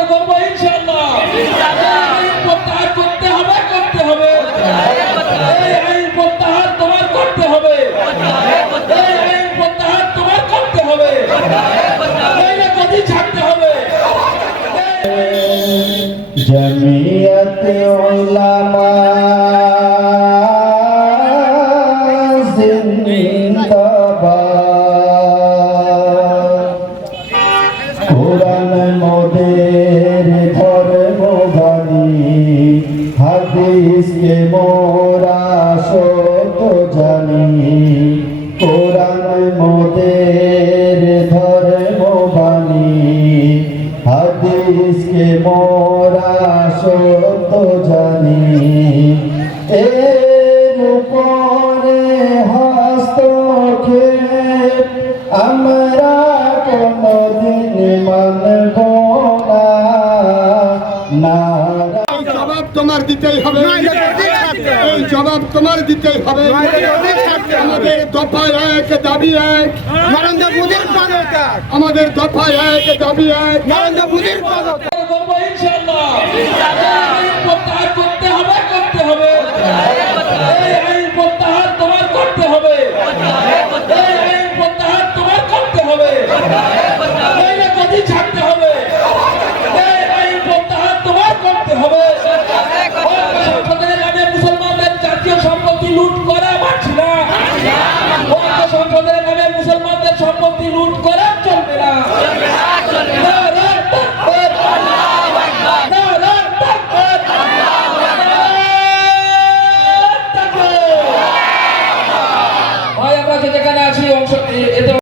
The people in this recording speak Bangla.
করে করবো ইনশাআল্লাহ। আইন প্রত্যাহার করতে হবে, করতে হবে। এই আইন প্রত্যাহার তোমার করতে হবে, এই আইন প্রত্যাহার তোমার করতে হবে, নইলে গদি ছাড়তে হবে। জমিয়ত উলামা জিন্দাবাদ। কোরআন মোদের ধর্মবাণী, হাদিসকে মোরা সত্য জানি। কোরআন মোদের ধর্মবাণী, হাদিসকে মোরা সত্য জানি। এর উপরে হস্তক্ষেপ আমরা কোনদিন মানব না। জবাব তোমার দিতেই হবে, এই জবাব তোমার দিতেই হবে। আমাদের দফায় এক দাবি এক, নরেন্দ্র মোদীর পদত্যাগ, আমাদের দফায় এক দাবি এক। নরেন্দ্র মোদীর পদত্যাগ।